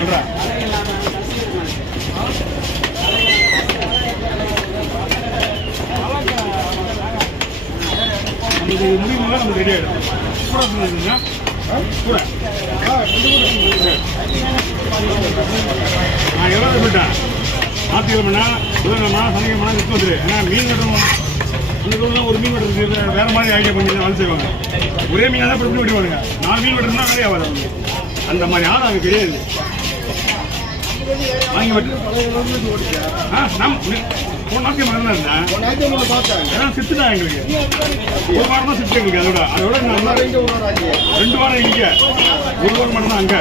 முடிவுல நமக்கு ரெடி ஆகிடும். கூட நான் எவ்வளோ போயிட்டேன் ஞாயிற்றுக்கிழமைனா புதன்கிழமை சனிக்கிழமை நிற்க வந்துடு. ஏன்னா மீன் வெட்டணும் அந்த ஊரில் ஒரு மீன் வெட்டுறது வேறு மாதிரி ஐடியா பண்ணி வேலை செய்வாங்க. ஒரே மீனாக தான் இப்படி விடுவானுங்க. 4 மீன் வெட்டுறதுனா வேலையே ஆகாது அவங்க. அந்த மாதிரி ஆள் அங்கே கிடையாது. வாங்கி வெட்டு போன நாளைக்கு மறந்தா இருந்தேன். ஏன்னா சித்துட்டேன் எங்களுக்கு. ஒரு வாரம் தான் சித்து எங்களுக்கு. அதோட 2 வாரம் இங்கே 1 வாரம் மட்டும் தான் அங்கே.